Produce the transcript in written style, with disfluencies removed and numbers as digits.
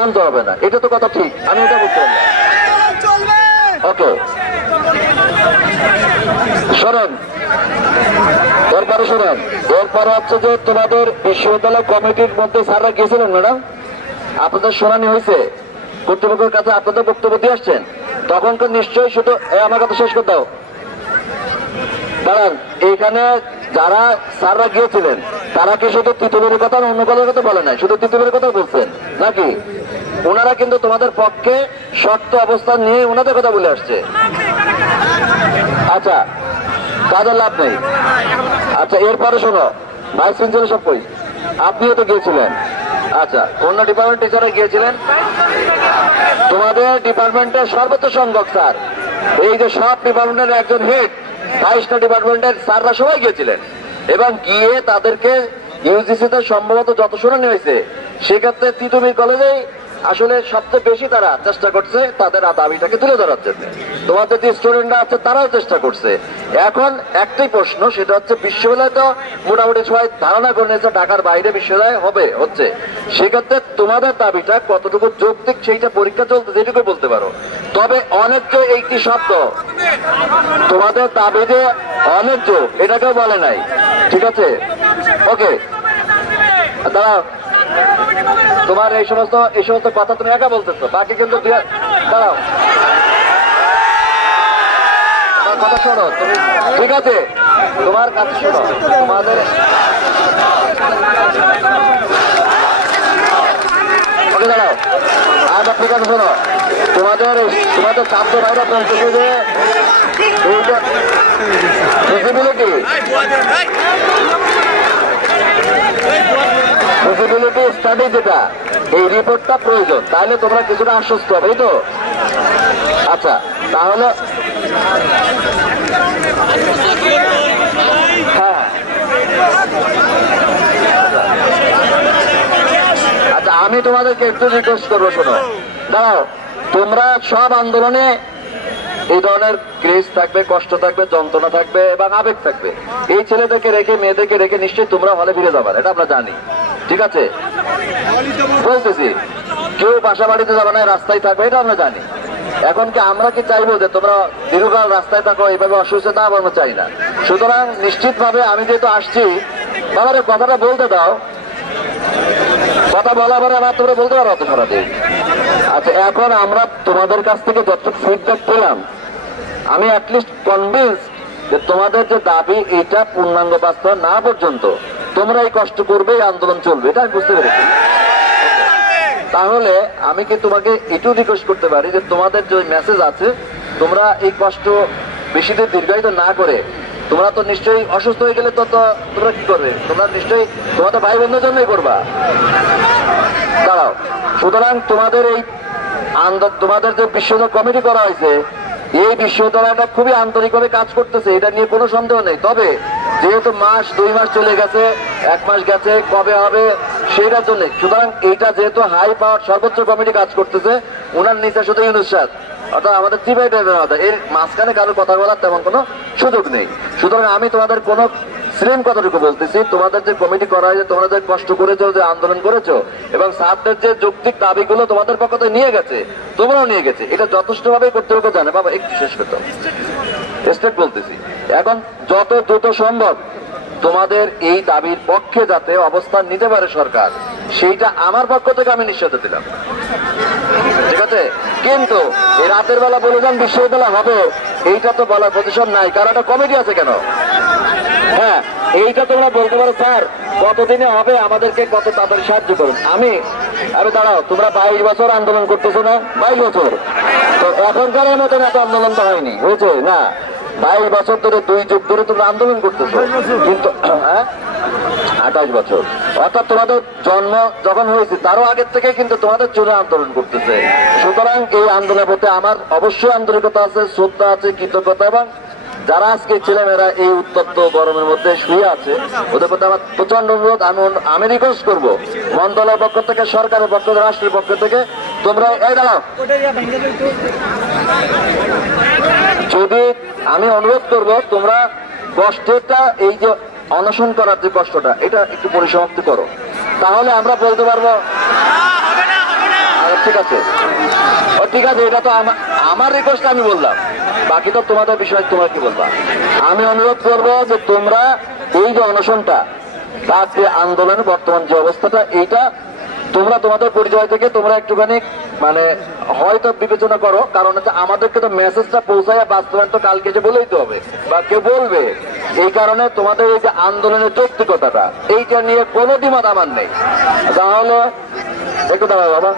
শান্ত হবে না, এটা তো কথা ঠিক, আমি এটা বুঝতে পারলাম। ওকে শোনেন, এরপরে হচ্ছে যে তোমাদের বিশ্ববিদ্যালয় কমিটির মধ্যে স্যাররা গিয়েছিলেন ম্যাডাম, আপনাদের শুনানি হয়েছে, কর্তৃপক্ষের কাছে আপনাদের বক্তব্য দিয়ে আসছেন, তখন তো নিশ্চয়ই শুধু আমার কথা শেষ করে দাও দাঁড়ান, এইখানে যারা স্যাররা গিয়েছিলেন তারা কি শুধু তিতুমিরের কথা অন্য কারোর কথা বলে নাই, শুধু তিতুমিরের কথা বলছেন নাকি? ওনারা কিন্তু তোমাদের পক্ষে শক্ত অবস্থান নিয়ে ওনাদের কথা বলে আসছে। আচ্ছা তাদের লাভ নেই। আচ্ছা এরপরে শোনো, ভাইস প্রিন্সিপাল সব কই, আপনিও তো গিয়েছিলেন। আচ্ছা অন্য ডিপার্টমেন্ট টিচাররা গিয়েছিলেন, তোমাদের ডিপার্টমেন্টের সর্বোচ্চ সংখ্যক স্যার, এই যে সব ডিপার্টমেন্টের একজন হেড 22টা ডিপার্টমেন্টের স্যাররা সবাই গিয়েছিলেন, এবং গিয়ে তাদেরকে ইউজিসিতে সম্ভবত যত শুনানি হয়েছে সেক্ষেত্রে তিতুমির কলেজেই আসলে সবচেয়ে বেশি তারা চেষ্টা করছে তাদের দাবিটাকে তুলে ধরার জন্য। তোমাদের যে স্টুডেন্টরা আছে তারাও চেষ্টা করছে। এখন একটাই প্রশ্ন, সেটা হচ্ছে বিশ্ববিদ্যালয় তো মোটামুটি সবাই ধারণা করে নিয়েছে ঢাকার বাইরে বিশ্ববিদ্যালয় হচ্ছে, সেক্ষেত্রে তোমাদের দাবিটা কতটুকু যৌক্তিক সেইটা পরীক্ষা চলতে যেটুকু বলতে পারো। তবে অন্যায্য একটি শব্দ, তোমাদের দাবি যে অন্যায্য এটাকেও বলে নাই, ঠিক আছে? ওকে দাঁড়াও, তোমার এই সমস্ত কথা তুমি একা বলতেছো, বাকি কিন্তু দাঁড়াও কথা শোনো তুমি, ঠিক আছে? তোমার কাছে শোনো, তোমাদের ওকে দাঁড়াও, আচ্ছা ঠিক আছে শোনো, তোমাদের ছাত্র ভাইরা বলতেছে যে ফিজিবিলিটি স্টাডি যেটা, এই রিপোর্টটা প্রয়োজন, তাহলে তোমরা কিছুটা আশ্বস্ত হবে, এই তো? আচ্ছা তাহলে হ্যাঁ, আচ্ছা আমি তোমাদেরকে একটু রিকোয়েস্ট করবো, শোনো দাঁড়াও, তোমরা সব আন্দোলনে এই ধরনের ক্রেজ থাকবে, কষ্ট থাকবে, যন্ত্রণা থাকবে এবং আবেগ থাকবে। এই ছেলেদেরকে রেখে মেয়েদেরকে রেখে নিশ্চয়ই তোমরা হলে ফিরে যাবে, এটা আমরা জানি, ঠিক আছে? বলতেছি কেউ বাসা বাড়িতে যাবে না, রাস্তায় থাকবে, এটা আমরা জানি। এখন কি আমরা কি চাইবো যে তোমরা দীর্ঘকাল রাস্তায় থাকো এইভাবে অসুস্থ, তা আমরা চাই না। সুতরাং নিশ্চিত ভাবে আমি যেহেতু আসছি, বাবারে কথাটা বলতে দাও, কথা বলা পরে আবার তোমরা বলতে পারো অত সারাদিন। আচ্ছা এখন আমরা তোমাদের কাছ থেকে যতটুকু ফিডব্যাক পেলাম, আমি অ্যাটলিস্ট কনভিন্স যে তোমাদের যে দাবি এটা পূর্ণাঙ্গ বাস্তব না পর্যন্ত তোমরা এই কষ্ট করবে, এই আন্দোলন চলবে, এটা আমি বুঝতে পেরেছি। তাহলে আমি কি তোমাকে এটুকু রিকোয়েস্ট করতে পারি যে তোমাদের যে মেসেজ আছে, তোমরা এই কষ্ট বেশি দিন দীর্ঘায়িত না করে, তোমরা তো নিশ্চয়ই অসুস্থ হয়ে গেলে তো তোমরা কি করবে, তোমরা নিশ্চয়ই তোমাদের ভাই বোনদের জন্যই করবা, দাঁড়াও। সুতরাং তোমাদের এই তোমাদের যে বিশ্ববিদ্যালয় কমিটি করা হয়েছে, এই বিশ্ববিদ্যালয়টা খুবই আন্তরিকভাবে কাজ করতেছে, এটা নিয়ে কোনো সন্দেহ নেই। তবে যেহেতু মাস 2 মাস চলে গেছে, 1 মাস গেছে, কবে হবে সেইটার জন্য, সুতরাং এইটা যেহেতু হাই পাওয়ার সর্বোচ্চ কমিটি কাজ করতেছে, ওনার নিচে শুধু ইউনুস স্যার অর্থাৎ আমাদের চিফ এডিটর, এর মাঝখানে কারো কথা বলার তেমন কোনো সুযোগ নেই। সুতরাং আমি তোমাদের কোনো শ্রেম কতটুকু বলতেছি, তোমাদের যে কমিটি করা হয়েছে, তোমরা যে কষ্ট করেছো, যে আন্দোলন করেছো, এবং ছাত্রদের যে যৌক্তিক দাবিগুলো তোমাদের পক্ষ থেকে নিয়ে গেছে, তোমরাও নিয়ে গেছে, এটা যথেষ্ট ভাবে কর্তৃপক্ষ জানে। বাবা একটু শেষ করতে স্টেট বলতেছি, এখন যত দ্রুত সম্ভব তোমাদের এই দাবির পক্ষে যাতে অবস্থান নিতে পারে সরকার, সেইটা আমার পক্ষ থেকে আমি নিশ্চয়তা দিলাম, ঠিক আছে? কিন্তু এই রাতের বেলা বলে যান বিশ্ববিদ্যালয় হবে, এইটা তো বলার প্রতিশোধ নাই, কারণ একটা কমিটি আছে কেন? হ্যাঁ এইটা তোমরা বলতে পারো স্যার কতদিনে হবে, আমাদেরকে কত তাড়াতাড়ি সাহায্য করুন। আরে দাঁড়াও, তোমরা 22 বছর আন্দোলন করতেছো না? 22 বছর তো এখনকার মতন এত আন্দোলন তো হয়নি, হয়েছে না? 22 বছর ধরে, 2 যুগ ধরে তোমরা আন্দোলন করতেছো, কিন্তু 28 বছর, অর্থাৎ তোমাদের জন্ম যখন হয়েছে তারও আগের থেকে কিন্তু তোমাদের জন্য আন্দোলন করতেছে। সুতরাং এই আন্দোলনের প্রতি আমার অবশ্যই আন্তরিকতা আছে, শ্রদ্ধা আছে, কৃতজ্ঞতা, এবং যারা আজকে ছেলেমেয়েরা এই উত্তপ্ত গরমের মধ্যে শুয়ে আছে ওদের প্রতি আমার প্রচন্ড অনুরোধ, আমি রিকোয়েস্ট করবো মন্ত্রণালয়ের পক্ষ থেকে, সরকারের পক্ষ থেকে, রাষ্ট্রের পক্ষ থেকে, তোমরা এই দাঁড়াও, যদি আমি অনুরোধ করবো তোমরা কষ্টটা, এই যে অনশন করার যে কষ্টটা, এটা একটু পরিসমাপ্তি করো, তাহলে আমরা বলতে পারবো ঠিক আছে, ও ঠিক আছে, এটা তো আমার রিকোয়েস্ট আমি বললাম, বাকি তো তোমাদের বিষয়, তোমরা কি বলবা। আমি অনুরোধ করবো যে তোমরা এই যে অনশনটা বা যে আন্দোলনের বর্তমান যে অবস্থাটা, এইটা তোমরা তোমাদের পরিচয় থেকে তোমরা একটুখানি মানে হয়তো বিবেচনা করো, কারণ হচ্ছে আমাদেরকে তো মেসেজটা পৌঁছায় বাস্তবায়ন তো কালকে যে বলেই তো হবে বা কে বলবে। এই কারণে তোমাদের এই যে আন্দোলনের যৌক্তিকতাটা, এইটা নিয়ে কোনো দ্বিমত আমার নেই। তাহলে একটু দাঁড়াও বাবা।